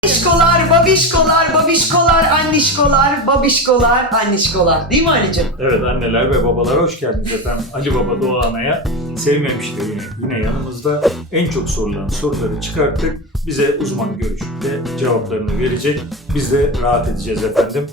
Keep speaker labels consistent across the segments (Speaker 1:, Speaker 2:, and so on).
Speaker 1: Babişkolar, babişkolar, babişkolar, annişkolar, babişkolar, annişkolar. Değil mi Ali'cim?
Speaker 2: Evet, anneler ve babalar hoş geldiniz efendim. Ali Baba Doğan'a sevmemiştir yine yanımızda. En çok sorulan soruları çıkarttık. Bize uzman görüşünde cevaplarını verecek. Biz de rahat edeceğiz efendim.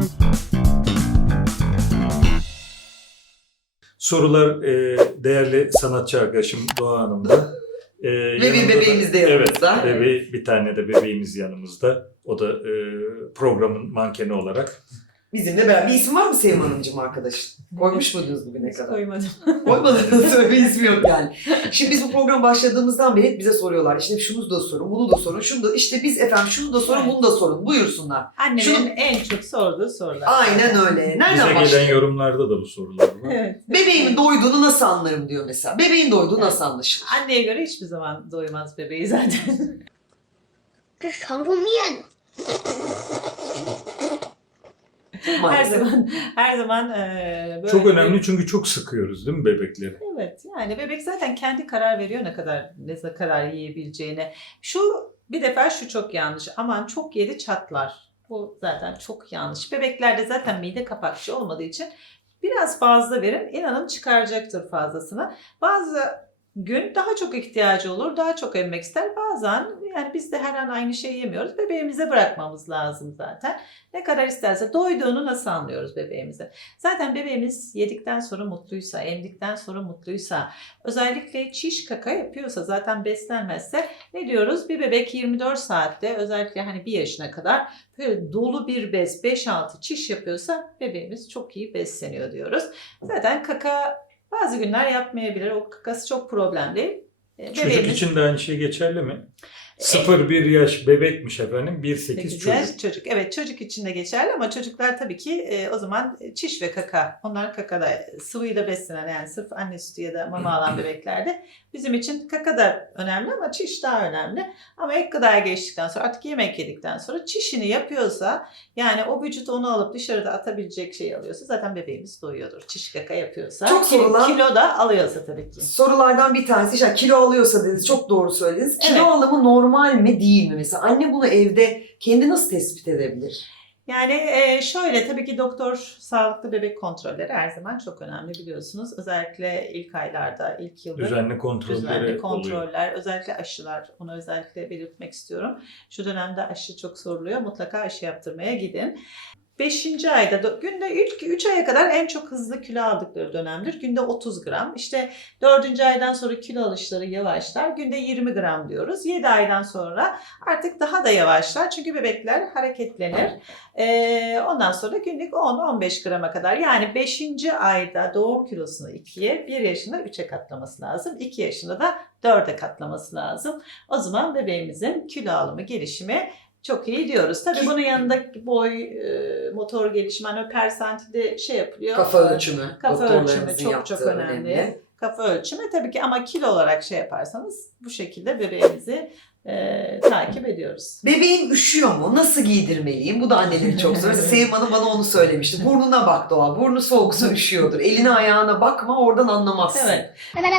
Speaker 2: Sorular değerli sanatçı arkadaşım Doğa Hanım'da.
Speaker 1: Ve bir bebeğimiz de yanımızda.
Speaker 2: Evet, bir tane de bebeğimiz yanımızda. O da programın mankeni olarak.
Speaker 1: Bizimle beraber. Bir isim var mı Sevim Hanımcığım arkadaşın? Koymuş muydunuz bugüne kadar?
Speaker 3: Koymadım.
Speaker 1: Koymadınız öyle bir ismi yok yani. Şimdi biz bu program başladığımızdan beri hep bize soruyorlar. İşte şunu da sorun, bunu da sorun, şunu da işte biz efendim şunu da sorun,
Speaker 3: Evet.
Speaker 1: bunu da sorun. Buyursunlar.
Speaker 3: Annemin en çok sorduğu sorular.
Speaker 1: Aynen öyle. Nereden
Speaker 2: Bize gelen
Speaker 1: başlayalım?
Speaker 2: yorumlarda da bu sorular var.
Speaker 3: Evet.
Speaker 1: Bebeğimin doyduğunu nasıl anlarım diyor mesela. Bebeğin doyduğu nasıl anlaşılır?
Speaker 3: Anneye göre hiçbir zaman doymaz bebeği zaten.
Speaker 4: 这是长寿面。
Speaker 3: her
Speaker 1: Maalesef.
Speaker 3: zaman böyle.
Speaker 2: Çok önemli çünkü çok sıkıyoruz değil mi bebekleri?
Speaker 3: Evet, yani bebek zaten kendi karar veriyor ne kadar yiyebileceğine. Bir defa şu çok yanlış. Aman çok yedi çatlar. Bu zaten çok yanlış. Bebeklerde zaten mide kapakçı olmadığı için biraz fazla verin. İnanın çıkaracaktır fazlasını. Bazı gün daha çok ihtiyacı olur, daha çok emmek ister. Bazen yani biz de her an aynı şeyi yemiyoruz. Bebeğimize bırakmamız lazım zaten. Ne kadar isterse doyduğunu nasıl anlıyoruz bebeğimize? Zaten bebeğimiz yedikten sonra mutluysa, emdikten sonra mutluysa, özellikle çiş kaka yapıyorsa, zaten beslenmezse ne diyoruz? Bir bebek 24 saatte özellikle hani 1 yaşına kadar böyle dolu bir bez 5-6 çiş yapıyorsa bebeğimiz çok iyi besleniyor diyoruz. Zaten kaka bazı günler yapmayabilir. O kakası çok problem değil.
Speaker 2: Çocuk için de aynı şey geçerli mi? 0-1 yaş bebekmiş efendim, 1-8 çocuk.
Speaker 3: Çocuk. Evet, çocuk için de geçerli ama çocuklar tabii ki o zaman çiş ve kaka. Onlar kakada sıvıyla beslenen, yani sırf anne sütü ya da mama alan bebeklerde bizim için kaka da önemli ama çiş daha önemli. Ama ek gıdaya geçtikten sonra, artık yemek yedikten sonra çişini yapıyorsa, yani o vücut onu alıp dışarıda atabilecek şeyi alıyorsa zaten bebeğimiz doyuyordur. Çiş kaka yapıyorsa.
Speaker 1: Çok sorulan-
Speaker 3: Kilo da alıyorsa tabii ki.
Speaker 1: Sorulardan bir tanesi işte kilo alıyorsa dediniz, çok doğru söylediniz. Kilo
Speaker 3: Evet.
Speaker 1: alımı normal mi değil mi mesela? Anne bunu evde kendi nasıl tespit edebilir?
Speaker 3: Yani şöyle, tabii ki doktor sağlıklı bebek kontrolleri her zaman çok önemli biliyorsunuz. Özellikle ilk aylarda, ilk yılda
Speaker 2: Düzenli kontrolleri oluyor.
Speaker 3: kontroller, özellikle aşılar. Onu özellikle belirtmek istiyorum. Şu dönemde aşı çok soruluyor. Mutlaka aşı yaptırmaya gidin. 5. ayda günde ilk 3 aya kadar en çok hızlı kilo aldıkları dönemdir. Günde 30 gram. İşte 4. aydan sonra kilo alışları yavaşlar. Günde 20 gram diyoruz. 7 aydan sonra artık daha da yavaşlar. Çünkü bebekler hareketlenir. Ondan sonra günlük 10-15 grama kadar. Yani 5. ayda doğum kilosunu 2'ye, 1 yaşında 3'e katlaması lazım. 2 yaşında da 4'e katlaması lazım. O zaman bebeğimizin kilo alımı, gelişimi çok iyi diyoruz. Tabii bunun yanında boy, motor gelişimi, hani persentide şey yapılıyor.
Speaker 1: Kafa ölçümü.
Speaker 3: Kafa
Speaker 1: doktorlarımızın
Speaker 3: ölçümü çok
Speaker 1: yaptığı
Speaker 3: önemli. Kafa ölçümü tabii ki, ama kilo olarak şey yaparsanız bu şekilde bebeğimizi takip ediyoruz.
Speaker 1: Bebeğim üşüyor mu? Nasıl giydirmeliyim? Bu da anneleri çok soruyor. Mesela Sevim Hanım bana onu söylemişti. Burnuna bak Doğa. Burnu soğuksa üşüyordur. Eline ayağına bakma, oradan anlamazsın.
Speaker 3: Evet.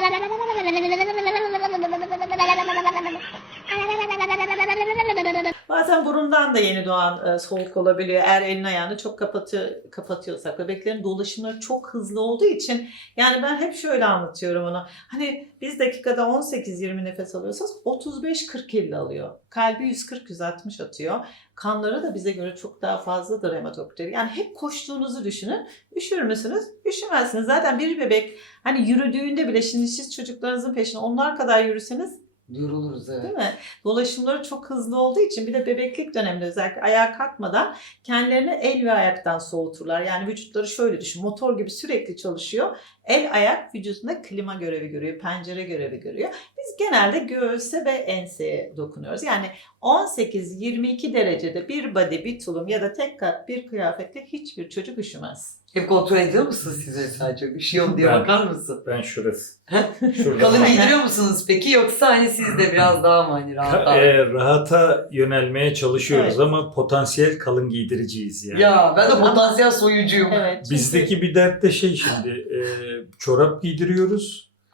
Speaker 3: Bazen burundan da yeni doğan soğuk olabiliyor. Eğer elini ayağını çok kapatıyorsak. Bebeklerin dolaşımları çok hızlı olduğu için, yani ben hep şöyle anlatıyorum onu. Hani biz dakikada 18-20 nefes alıyorsanız 35-40 alıyor. Kalbi 140-160 atıyor. Kanları da bize göre çok daha fazladır hematokriteri. Yani hep koştuğunuzu düşünün. Üşür müsünüz? Üşümezsiniz. Zaten bir bebek hani yürüdüğünde bile, şimdi siz çocuklarınızın peşine onlar kadar yürüseniz,
Speaker 1: Yoruluruz evet.
Speaker 3: değil mi? Dolaşımları çok hızlı olduğu için, bir de bebeklik döneminde özellikle ayağa kalkmadan kendilerini el ve ayaktan soğuturlar. Yani vücutları şöyle düşün, motor gibi sürekli çalışıyor. El ayak vücudunda klima görevi görüyor, pencere görevi görüyor. Biz genelde göğüse ve enseye dokunuyoruz. Yani 18-22 derecede bir body, bir tulum ya da tek kat bir kıyafetle hiçbir çocuk üşümez.
Speaker 1: Hep kontrol ediyor musunuz size sadece? Üşüyor mu diye
Speaker 2: Ben-
Speaker 1: bakar mısın?
Speaker 2: Ben şurası. Şurada.
Speaker 1: Kalın giydiriyor musunuz peki? Yoksa hani siz de biraz daha mı hani rahat daha?
Speaker 2: Rahata yönelmeye çalışıyoruz
Speaker 3: Evet.
Speaker 2: ama potansiyel kalın giydiriciyiz yani.
Speaker 1: Ya ben de potansiyel soyucuyum.
Speaker 3: Evet. çünkü-
Speaker 2: Bizdeki bir dert de şey şimdi, çorap giydiriyoruz.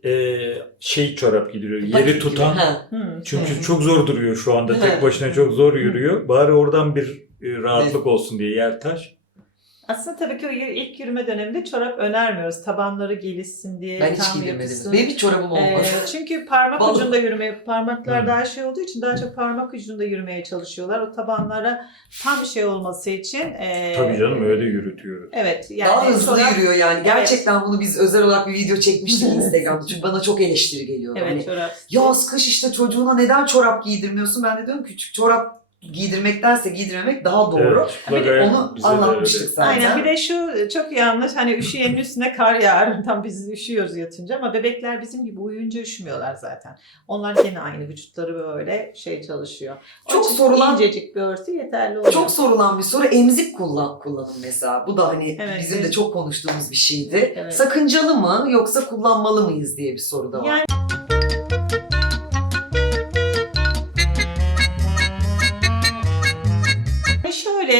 Speaker 2: şey çorap giydiriyor.
Speaker 1: Patik
Speaker 2: Yeri
Speaker 1: gibi.
Speaker 2: tutan.
Speaker 1: Ha.
Speaker 2: Çünkü çok zor duruyor şu anda. Tek başına çok zor yürüyor. Bari oradan bir rahatlık olsun diye yer taş.
Speaker 3: Aslında tabii ki o ilk yürüme döneminde çorap önermiyoruz. Tabanları gelişsin diye.
Speaker 1: Ben hiç
Speaker 3: tam
Speaker 1: giydirmedim.
Speaker 3: yapısın.
Speaker 1: Benim hiç çorabım olmadı.
Speaker 3: Çünkü parmak
Speaker 1: Vallahi.
Speaker 3: ucunda yürümeye, parmaklar
Speaker 2: Hı.
Speaker 3: daha şey olduğu için daha çok parmak ucunda yürümeye çalışıyorlar. O tabanlara tam şey olması için.
Speaker 2: Tabii canım öyle yürütüyoruz.
Speaker 3: Evet. Yani
Speaker 1: Daha hızlı
Speaker 3: çorap-
Speaker 1: yürüyor yani. Gerçekten bunu biz özel olarak bir video çekmiştik
Speaker 3: Evet.
Speaker 1: Instagram'da. Çünkü bana çok eleştiri geliyor.
Speaker 3: Evet,
Speaker 1: Hani,
Speaker 3: çorap.
Speaker 1: yaz kış işte çocuğuna neden çorap giydirmiyorsun? Ben de diyorum küçük çorap giydirmektense giydirmemek daha doğru.
Speaker 2: Evet, çıplak ayak
Speaker 1: Onu
Speaker 2: bize de
Speaker 1: anlatmıştık
Speaker 2: öyle.
Speaker 1: zaten.
Speaker 3: Aynen, bir de şu çok yanlış, hani üşüyenin üstüne kar yağar. Tam biz üşüyoruz yatınca ama bebekler bizim gibi uyuyunca üşümüyorlar zaten. Onlar gene aynı, vücutları böyle şey çalışıyor. Onun
Speaker 1: Çok
Speaker 3: için
Speaker 1: sorulan-
Speaker 3: incecik bir örtü yeterli oluyor.
Speaker 1: Çok sorulan bir soru, emzik kullanın mesela. Bu da hani
Speaker 3: Evet,
Speaker 1: bizim de
Speaker 3: evet.
Speaker 1: çok konuştuğumuz bir şeydi.
Speaker 3: Evet.
Speaker 1: Sakıncalı mı yoksa kullanmalı mıyız diye bir soru da var.
Speaker 3: Yani şöyle,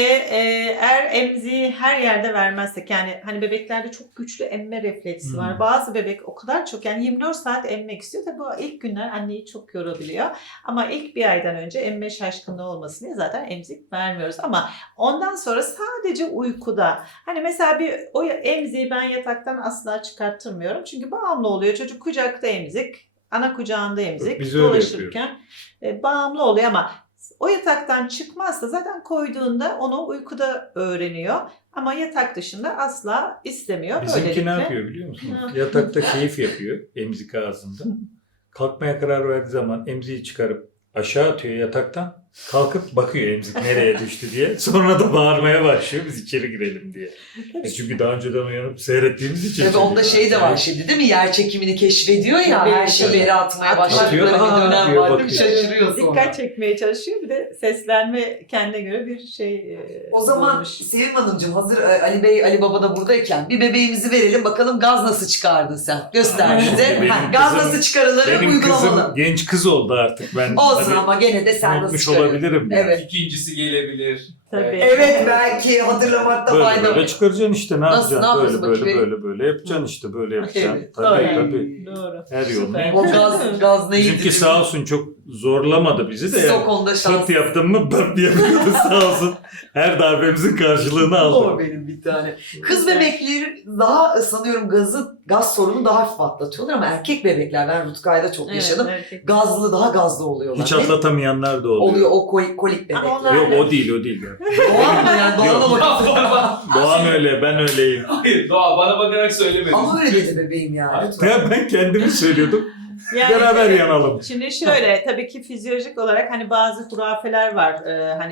Speaker 3: eğer emziği her yerde vermezsek, yani hani bebeklerde çok güçlü emme refleksi var.
Speaker 2: Hmm.
Speaker 3: Bazı bebek o kadar çok, yani 24 saat emmek istiyor. Tabii o ilk günler anneyi çok yorabiliyor. Ama ilk bir aydan önce emme şaşkınlığı olmasın diye zaten emzik vermiyoruz. Ama ondan sonra sadece uykuda. Hani mesela o emziği ben yataktan asla çıkarttırmıyorum. Çünkü bağımlı oluyor. Çocuk kucakta emzik, ana kucağında emzik.
Speaker 2: Biz öyle
Speaker 3: Dolaşırken bağımlı oluyor ama o yataktan çıkmazsa zaten koyduğunda onu uykuda öğreniyor. Ama yatak dışında asla istemiyor.
Speaker 2: Bizimki ne
Speaker 3: Böylelikle-
Speaker 2: yapıyor biliyor musun?
Speaker 3: Ne
Speaker 2: Yatakta keyif yapıyor emzik ağzında. Kalkmaya karar verdiği zaman emziği çıkarıp aşağı atıyor yataktan. Kalkıp bakıyor emzik nereye düştü diye. Sonra da bağırmaya başlıyor biz içeri girelim diye. Biz çünkü daha önceden uyanıp seyrettiğimiz için.
Speaker 1: Tabii onda şey de var
Speaker 2: Evet.
Speaker 1: şimdi değil mi? Yer çekimini keşfediyor ya.
Speaker 3: Tabii,
Speaker 1: Her şeyi
Speaker 3: tabii.
Speaker 1: yere atmaya
Speaker 3: Atıyor,
Speaker 1: başladıkları bir
Speaker 2: aa
Speaker 1: dönem
Speaker 2: diyor,
Speaker 1: var değil mi?
Speaker 2: bakıyor.
Speaker 1: Şaşırıyor sonra.
Speaker 3: Dikkat çekmeye çalışıyor. Bir de seslenme kendine göre bir şey
Speaker 1: O zaman
Speaker 3: bulmuş.
Speaker 1: Sevim Hanımcığım hazır Ali Bey, Ali Baba da buradayken bir bebeğimizi verelim bakalım gaz nasıl çıkardın sen? Göster
Speaker 2: Ay,
Speaker 1: bize.
Speaker 2: benim
Speaker 1: Ha, gaz
Speaker 2: kızım-
Speaker 1: nasıl çıkarılır
Speaker 2: Benim
Speaker 1: uygulamalı.
Speaker 2: kızım genç kız oldu artık. Ben
Speaker 1: Olsun
Speaker 2: hadi
Speaker 1: ama gene de sen nasıl
Speaker 2: unutmuş
Speaker 1: çıkarıyorsun?
Speaker 2: olabilirim.
Speaker 1: Evet.
Speaker 5: İkincisi gelebilir.
Speaker 3: Tabii.
Speaker 1: Evet belki hatırlamakta
Speaker 2: Böyle
Speaker 1: fayda
Speaker 2: böyle
Speaker 1: var.
Speaker 2: çıkaracaksın işte ne
Speaker 1: Nasıl,
Speaker 2: yapacaksın?
Speaker 1: ne yapıyorsun
Speaker 2: Böyle
Speaker 1: bakayım?
Speaker 2: böyle yapacaksın işte böyle yapacaksın.
Speaker 1: Evet.
Speaker 2: Tabii
Speaker 1: Ay.
Speaker 2: tabii.
Speaker 3: Doğru.
Speaker 2: Her yolunu
Speaker 3: Süper.
Speaker 2: yapacaksın.
Speaker 1: O gaz neydi?
Speaker 2: Bizimki sağ olsun çok zorlamadı bizi de.
Speaker 1: Siz o
Speaker 2: Yani.
Speaker 1: konuda şanslı.
Speaker 2: Pırt yaptım mı pırt diye yapıyordu sağ olsun. Her darbemizin karşılığını aldı.
Speaker 1: O benim bir tane. Kız bebekleri daha sanıyorum gaz sorunu daha hafif atlatıyorlar ama erkek bebekler ben Rutkay'da çok yaşadım.
Speaker 3: erkek.
Speaker 1: Daha gazlı oluyorlar.
Speaker 2: Hiç atlatamayanlar da oluyor.
Speaker 1: Oluyor o kolik bebekler.
Speaker 3: Ama onlar-
Speaker 2: Yok o değil o değil.
Speaker 1: Doğan mı yani? Doğan'a bak.
Speaker 2: Doğan öyle ben öyleyim.
Speaker 5: Hayır Doğa bana bakarak söylemedin.
Speaker 1: Ama öyle dedi bebeğim ya. Lütfen.
Speaker 2: Ya ben kendimi söylüyordum.
Speaker 3: Yani-
Speaker 2: Beraber yanalım.
Speaker 3: Şimdi şöyle, tabii ki fizyolojik olarak hani bazı hurafeler var. Hani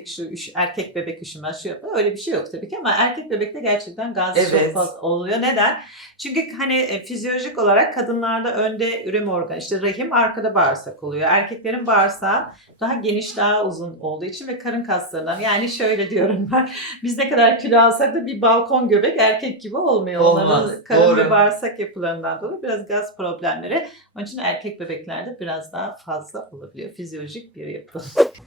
Speaker 3: erkek bebek üşümez şu yapar. Öyle bir şey yok tabii ki ama erkek bebekte gerçekten gaz
Speaker 1: Evet.
Speaker 3: çok fazla oluyor. Neden? Çünkü hani fizyolojik olarak kadınlarda önde üreme organı, işte rahim, arkada bağırsak oluyor. Erkeklerin bağırsağı daha geniş, daha uzun olduğu için ve karın kaslarından. Yani şöyle diyorum ben. Biz ne kadar kilo alsak da bir balkon göbek erkek gibi olmuyor.
Speaker 1: Olmaz,
Speaker 3: Onların karın
Speaker 1: doğru.
Speaker 3: ve bağırsak yapılarından dolayı biraz gaz problemleri. Onun için erkek bebeklerde biraz daha fazla olabiliyor. Fizyolojik bir yapı.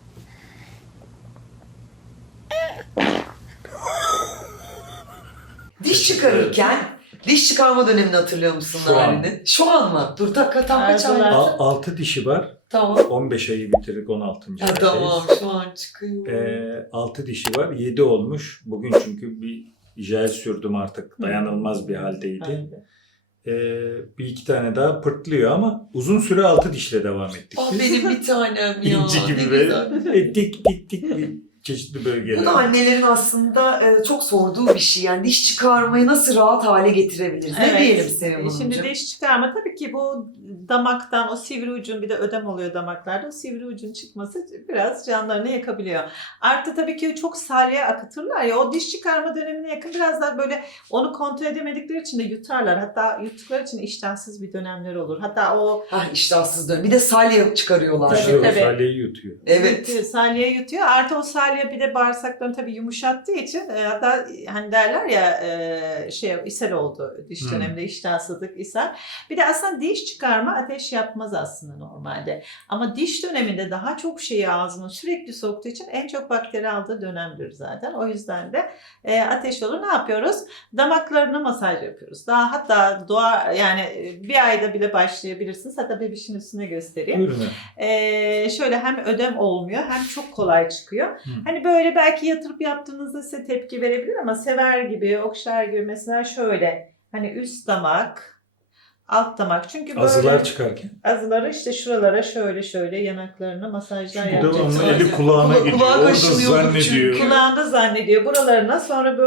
Speaker 1: Diş çıkarırken diş çıkarma dönemini hatırlıyor musun
Speaker 2: Şu an.
Speaker 1: halini? Şu an mı? Dur tam kaç
Speaker 3: Erdoğan.
Speaker 1: ay?
Speaker 2: 6 dişi var.
Speaker 1: Tamam.
Speaker 2: 15 ayı bitirdik 16.
Speaker 1: Ha, tamam şu an çıkıyor.
Speaker 2: 6 dişi var. 7 olmuş. Bugün çünkü bir jel sürdüm artık. Dayanılmaz bir haldeydi. Bir iki tane daha pırtlıyor ama uzun süre 6 dişle devam ettik.
Speaker 1: Ah
Speaker 2: biz.
Speaker 1: benim bir tanem ya.
Speaker 2: İnci
Speaker 1: Ne
Speaker 2: gibi böyle
Speaker 1: güzel.
Speaker 2: tik çeşitli bölgeler.
Speaker 1: Bu da annelerin aslında çok sorduğu bir şey. Yani diş çıkarmayı nasıl rahat hale getirebiliriz? Ne
Speaker 3: Evet.
Speaker 1: diyelim Sevim Hanımcığım?
Speaker 3: Şimdi diş çıkarma tabii ki bu damaktan o sivri ucun, bir de ödem oluyor damaklarda. O sivri ucun çıkması biraz canlarını yakabiliyor. Artı tabii ki çok salya akıtırlar ya, o diş çıkarma dönemine yakın biraz daha böyle onu kontrol edemedikleri için de yutarlar. Hatta yuttukları için iştahsız bir dönemler olur. Hatta o
Speaker 1: İştahsız dön. Bir de salya çıkarıyorlar.
Speaker 3: Tabii,
Speaker 2: Dişi o
Speaker 3: tabii.
Speaker 2: salyayı yutuyor.
Speaker 1: Evet.
Speaker 3: Salyaya yutuyor. Artı o salya antalya bir de bağırsaklarını tabii yumuşattığı için hatta hani derler ya ishal oldu diş döneminde, iştahsızlık, ishal. Bir de aslında diş çıkarma ateş yapmaz aslında normalde. Ama diş döneminde daha çok şeyi ağzına sürekli soktuğu için en çok bakteri aldığı dönemdir zaten. O yüzden de ateş olur. Ne yapıyoruz? Damaklarına masaj yapıyoruz. Daha hatta yani bir ayda bile başlayabilirsiniz. Hatta bebişin üstüne göstereyim.
Speaker 2: Buyurun.
Speaker 3: Şöyle hem ödem olmuyor hem çok kolay çıkıyor. Hani böyle belki yatırıp yaptığınızda size tepki verebilir ama sever gibi, okşar gibi mesela şöyle hani üst damak, alt damak. Çünkü böyle
Speaker 2: Azılar çıkarken.
Speaker 3: azıları işte şuralara şöyle yanaklarına masajlar
Speaker 2: Çünkü
Speaker 3: yapacaksınız.
Speaker 2: devamlı eli kulağına
Speaker 1: Kulağa
Speaker 2: gidiyor. Orada
Speaker 1: kaşınıyordur
Speaker 2: zannediyor.
Speaker 1: çünkü.
Speaker 3: Kulağında zannediyor. Buralarına sonra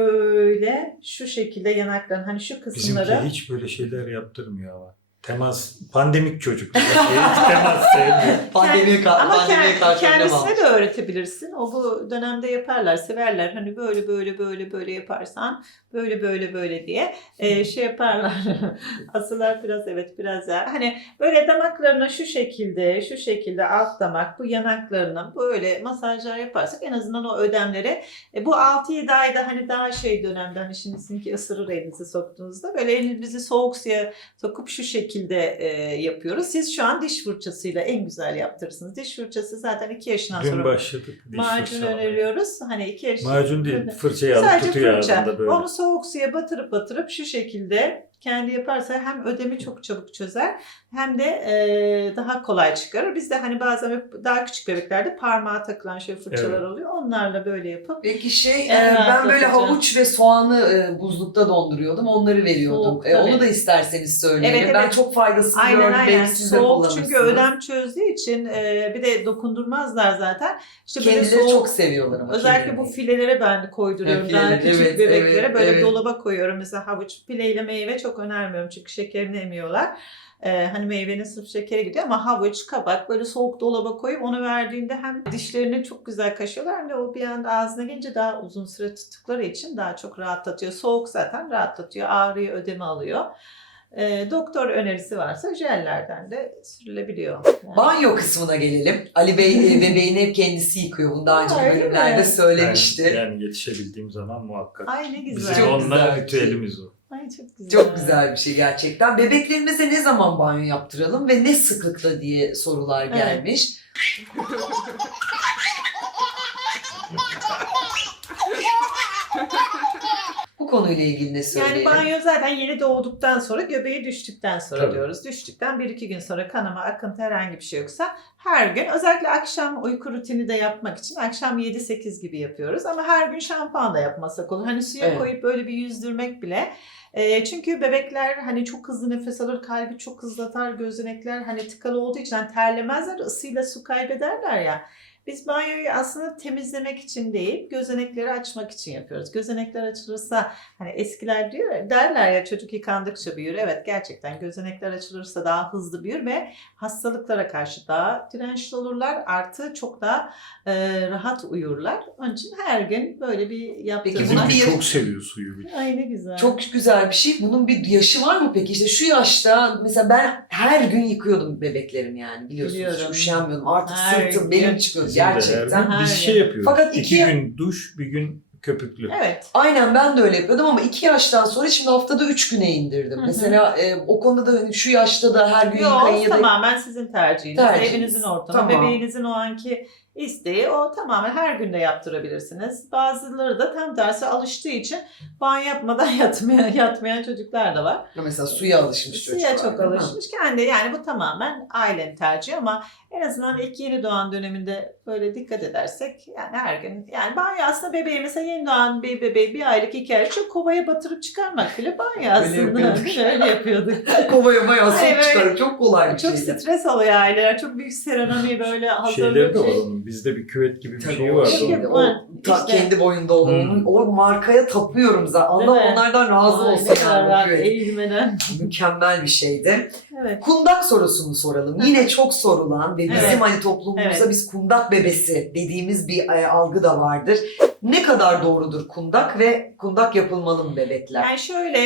Speaker 3: böyle şu şekilde yanakların hani şu kısımları.
Speaker 2: Bizimki hiç böyle şeyler yaptırmıyor ama. Pandemik çocuk. Hiç temas sevmiyor.
Speaker 1: Pandemiye
Speaker 3: Ama
Speaker 1: pandemiye karşı önlem
Speaker 3: kendisine
Speaker 1: almış.
Speaker 3: de öğretebilirsin. O bu dönemde yaparlar, severler. Hani böyle yaparsan böyle diye şey yaparlar. Asılar biraz ya. Hani böyle damaklarına şu şekilde alt damak, bu yanaklarına böyle masajlar yaparsak en azından o ödemleri bu 6-7 ayda hani daha şey dönemde hani şimdi sizinki ısırır elinizi soktuğunuzda böyle elinizi soğuk suya sokup şu şekilde yapıyoruz. Siz şu an diş fırçasıyla en güzel yaptırırsınız. Diş fırçası zaten 2 yaşından
Speaker 2: Dün
Speaker 3: sonra
Speaker 2: başladık. diş
Speaker 3: macun
Speaker 2: fırçalamaya.
Speaker 3: öneriyoruz. Hani 2 yaşından
Speaker 2: Macun değil, fırçayı alıp
Speaker 3: sadece
Speaker 2: tutuyor
Speaker 3: fırça.
Speaker 2: ağzında böyle.
Speaker 3: Onu soğuk suya batırıp şu şekilde kendi yaparsa hem ödemi çok çabuk çözer hem de daha kolay çıkarır. Biz de hani bazen daha küçük bebeklerde parmağa takılan şey fırçalar
Speaker 2: Evet.
Speaker 3: oluyor. Onlarla böyle yapıp
Speaker 1: Peki
Speaker 3: En
Speaker 1: ben böyle
Speaker 3: rahatlatıcı.
Speaker 1: havuç ve soğanı buzlukta donduruyordum. Onları veriyordum.
Speaker 3: Soğuk, tabii.
Speaker 1: Onu da isterseniz söyleyin.
Speaker 3: Evet,
Speaker 1: Ben
Speaker 3: evet.
Speaker 1: çok faydasını gördüm.
Speaker 3: aynen
Speaker 1: Belki siz de
Speaker 3: soğuk çünkü
Speaker 1: kullanırsınız.
Speaker 3: ödem çözdüğü için bir de dokundurmazlar zaten. İşte böyle
Speaker 1: Kendileri
Speaker 3: soğuk,
Speaker 1: çok seviyorlar ama.
Speaker 3: özellikle bu filelere ben koyduruyorum.
Speaker 1: Ha,
Speaker 3: Daha
Speaker 1: fileleri,
Speaker 3: küçük
Speaker 1: evet,
Speaker 3: bebeklere
Speaker 1: evet,
Speaker 3: böyle
Speaker 1: evet.
Speaker 3: dolaba koyuyorum. Mesela havuç, fileyle meyve çok önermiyorum çünkü şekerini emiyorlar. Hani meyvenin sırf şekeri gidiyor ama havuç, kabak böyle soğuk dolaba koyup onu verdiğinde hem dişlerini çok güzel kaşıyorlar hem de o bir anda ağzına gelince daha uzun süre tuttukları için daha çok rahatlatıyor. Soğuk zaten rahatlatıyor, ağrıyı, ödemi alıyor. Doktor önerisi varsa jellerden de sürülebiliyor. Yani.
Speaker 1: Banyo kısmına gelelim. Ali Bey bebeğini hep kendisi yıkıyor. Bunu daha önceki
Speaker 3: Öyle
Speaker 1: bölümlerde
Speaker 3: mi?
Speaker 1: söylemişti.
Speaker 2: Yani yetişebildiğim zaman muhakkak.
Speaker 3: Ay ne güzel.
Speaker 2: Bizim
Speaker 1: Çok
Speaker 2: onunla
Speaker 1: güzel bir şey.
Speaker 2: ritüelimiz o.
Speaker 3: Ay çok güzel.
Speaker 1: Çok güzel bir şey gerçekten. Bebeklerimize ne zaman banyo yaptıralım ve ne sıklıkla diye sorular
Speaker 3: Evet.
Speaker 1: gelmiş. Bu konuyla ilgili ne
Speaker 3: Yani
Speaker 1: söyleyelim?
Speaker 3: banyo zaten yeni doğduktan sonra, göbeği düştükten sonra
Speaker 2: Tabii.
Speaker 3: diyoruz. Düştükten 1-2 gün sonra kanama, akıntı herhangi bir şey yoksa her gün özellikle akşam uyku rutini de yapmak için akşam 7-8 gibi yapıyoruz. Ama her gün şampuan da yapmasak olur. Hani suya
Speaker 1: Evet.
Speaker 3: koyup böyle bir yüzdürmek bile. Çünkü bebekler hani çok hızlı nefes alır, kalbi çok hızlı atar, gözenekler hani tıkalı olduğu için hani terlemezler, ısıyla su kaybederler ya. Biz banyoyu aslında temizlemek için değil, gözenekleri açmak için yapıyoruz. Gözenekler açılırsa hani eskiler derler ya çocuk yıkandıkça büyür. Evet gerçekten gözenekler açılırsa daha hızlı büyür ve hastalıklara karşı daha dirençli olurlar. Artı çok daha rahat uyurlar. Onun için her gün böyle bir
Speaker 1: Peki
Speaker 3: yaptığımız.
Speaker 1: bunun
Speaker 2: Bizimki
Speaker 1: bir-
Speaker 2: çok seviyor suyu.
Speaker 3: Ay ne güzel.
Speaker 1: Çok güzel bir şey. Bunun bir yaşı var mı peki? İşte şu yaşta mesela ben her gün yıkıyordum bebeklerimi yani biliyorsunuz. Hiç
Speaker 3: Biliyorum.
Speaker 1: üşenmiyordum. Artık
Speaker 3: Her
Speaker 1: sırtım
Speaker 3: gün.
Speaker 1: benim çıkıyordu
Speaker 2: Bizim de her
Speaker 1: gerçekten.
Speaker 2: gün
Speaker 3: Her
Speaker 2: Biz
Speaker 3: gün.
Speaker 2: şey yapıyoruz.
Speaker 1: Fakat
Speaker 2: 2
Speaker 1: iki-
Speaker 2: gün duş, bir gün köpüklü.
Speaker 3: Evet.
Speaker 1: Aynen ben de öyle yapıyordum ama 2 yaştan sonra şimdi haftada 3 güne indirdim.
Speaker 3: Hı hı.
Speaker 1: Mesela o konuda da hani şu yaşta da her gün
Speaker 3: Yok
Speaker 1: yıkayın ya da
Speaker 3: tamamen sizin tercihiniz.
Speaker 1: Tercihiniz.
Speaker 3: Evinizin ortamı,
Speaker 1: Tamam.
Speaker 3: bebeğinizin o anki isteği o tamamen her gün de yaptırabilirsiniz. Bazıları da tam tersi alıştığı için banyo yapmadan yatmayan çocuklar da var.
Speaker 1: mesela suya alışmış çocuklar.
Speaker 3: Suya çok
Speaker 1: değil mi?
Speaker 3: alışmış. Kendi yani bu tamamen ailenin tercihi ama en azından ilk yeni doğan döneminde böyle dikkat edersek yani her gün yani banyo aslında bebeği mesela yeni doğan bir bebeği 1 aylık 2 aylık çok kovaya batırıp çıkarmak bile banyo aslında.
Speaker 1: yapıyorduk.
Speaker 3: Öyle yapıyorduk.
Speaker 1: Kovaya bayağı
Speaker 3: Ay,
Speaker 1: su
Speaker 3: böyle
Speaker 1: çıkarıyor. Çok kolay bir
Speaker 3: Çok
Speaker 1: şey.
Speaker 3: stres alıyor aileler. Çok büyük serenami böyle
Speaker 2: Şeyleri
Speaker 3: hazırlık
Speaker 2: de var
Speaker 3: şey.
Speaker 2: onun. Bizde bir küvet gibi bir
Speaker 1: Tabii
Speaker 2: şey
Speaker 1: o
Speaker 2: var.
Speaker 1: şey,
Speaker 3: Yok,
Speaker 1: o
Speaker 3: var. İşte.
Speaker 1: kendi boyunda olan. O markaya tapıyorum zaten. Allah
Speaker 3: Değil mi?
Speaker 1: onlardan razı
Speaker 3: Ay,
Speaker 1: olsun
Speaker 3: ne kadar
Speaker 1: yani. o
Speaker 3: rahat,
Speaker 1: küvet.
Speaker 3: eğilmeden.
Speaker 1: Mükemmel bir şeydi.
Speaker 3: Evet.
Speaker 1: Kundak sorusunu soralım. Yine çok sorulan ve bizim
Speaker 3: Evet.
Speaker 1: hani toplumumuzda
Speaker 3: Evet.
Speaker 1: biz kundak bebesi dediğimiz bir algı da vardır. Ne kadar doğrudur kundak ve kundak yapılmalı mı bebekler?
Speaker 3: Yani şöyle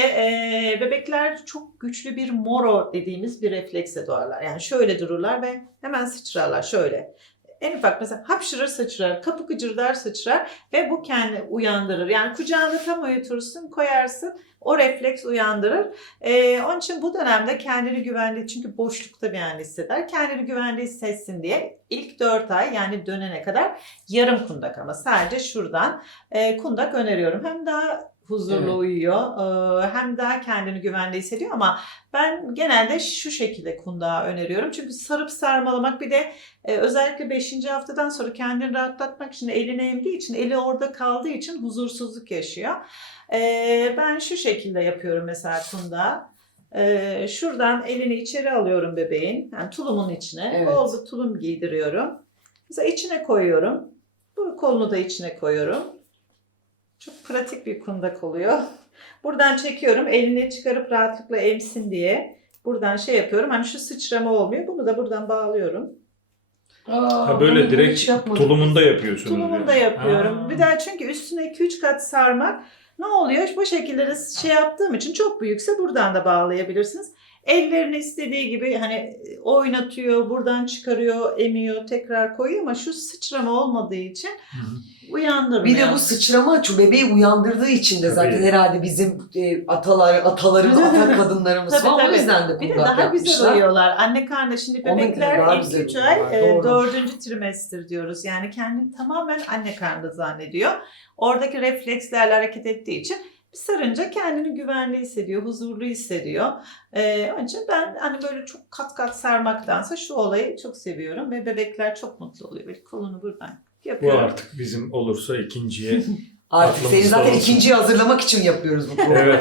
Speaker 3: bebekler çok güçlü bir moro dediğimiz bir refleksle doğarlar. Yani şöyle dururlar ve hemen sıçrarlar şöyle. En ufak mesela hapşırır sıçrar, kapı gıcırdar sıçrar ve bu kendi uyandırır. Yani kucağında tam uyutursun, koyarsın, o refleks uyandırır. Onun için bu dönemde kendini güvende, çünkü boşlukta bir an hisseder. Kendini güvende hissetsin diye ilk 4 ay, yani dönene kadar yarım kundak, ama sadece şuradan kundak öneriyorum. Hem daha huzurlu
Speaker 1: Evet.
Speaker 3: uyuyor, hem daha kendini güvende hissediyor, ama ben genelde şu şekilde kundağı öneriyorum. Çünkü sarıp sarmalamak, bir de özellikle 5. haftadan sonra kendini rahatlatmak için elini emdiği için, eli orada kaldığı için huzursuzluk yaşıyor. Ben şu şekilde yapıyorum mesela kundağı. Şuradan elini içeri alıyorum bebeğin, yani tulumun içine.
Speaker 1: Evet.
Speaker 3: Bol bir tulum giydiriyorum. Mesela içine koyuyorum. Bu kolunu da içine koyuyorum. Çok pratik bir kundak oluyor. Buradan çekiyorum, elini çıkarıp rahatlıkla emsin diye. Buradan şey yapıyorum, hani şu sıçrama olmuyor. Bunu da buradan bağlıyorum.
Speaker 2: Ha böyle
Speaker 1: bunu
Speaker 2: direkt
Speaker 1: hiç yapmadım.
Speaker 2: tulumunda yapıyorsunuz.
Speaker 3: Tulumunda
Speaker 2: yani.
Speaker 3: yapıyorum.
Speaker 2: Aa.
Speaker 3: Bir daha, çünkü üstüne 2-3 kat sarmak ne oluyor? Bu şekilde de şey yaptığım için, çok büyükse buradan da bağlayabilirsiniz. Ellerini istediği gibi hani oynatıyor, buradan çıkarıyor, emiyor, tekrar koyuyor, ama şu sıçrama olmadığı için uyandırmıyor.
Speaker 1: Bir de bu sıçrama şu bebeği uyandırdığı için de zaten
Speaker 2: Tabii.
Speaker 1: herhalde bizim atalarımız, ata kadınlarımız
Speaker 3: Tabii,
Speaker 1: falan o
Speaker 3: tabii.
Speaker 1: yüzden de
Speaker 3: Bir de
Speaker 1: kundak
Speaker 3: daha
Speaker 1: yapmışlar.
Speaker 3: güzel uyuyorlar. Anne karnı, şimdi
Speaker 1: Ona göre
Speaker 3: bebekler
Speaker 1: daha
Speaker 3: ilk
Speaker 1: güzel
Speaker 3: 3 ay
Speaker 1: uyuyorlar, doğru.
Speaker 3: 4. trimester diyoruz. Yani kendini tamamen anne karnında zannediyor. Oradaki reflekslerle hareket ettiği için bir sarınca kendini güvenli hissediyor, huzurlu hissediyor. Onun için ben hani böyle çok kat kat sarmaktansa şu olayı çok seviyorum ve bebekler çok mutlu oluyor. Böyle kolunu buradan
Speaker 2: Bu
Speaker 3: yapıyorum.
Speaker 2: artık bizim olursa ikinciye.
Speaker 1: Artık seni
Speaker 2: Aklımızda
Speaker 1: zaten
Speaker 2: olsun.
Speaker 1: ikinciyi hazırlamak için yapıyoruz bu programı.
Speaker 2: Evet.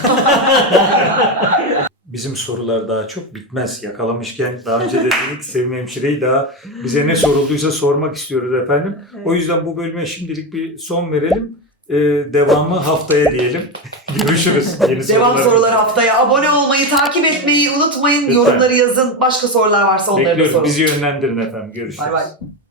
Speaker 2: Bizim sorular daha çok bitmez. Yakalamışken daha önce de dedik, Sevim Hemşire'yi daha bize ne sorulduysa sormak istiyoruz efendim.
Speaker 3: Evet.
Speaker 2: O yüzden bu bölüme şimdilik bir son verelim. Devamı haftaya diyelim. Görüşürüz. Yeni
Speaker 1: Devam
Speaker 2: sorular-
Speaker 1: sorular haftaya. Abone olmayı, takip etmeyi unutmayın.
Speaker 2: Lütfen.
Speaker 1: Yorumları yazın. Başka sorular varsa onları da
Speaker 2: Bekliyoruz.
Speaker 1: sorun.
Speaker 2: Bizi yönlendirin efendim. Görüşürüz.
Speaker 1: Bay bay.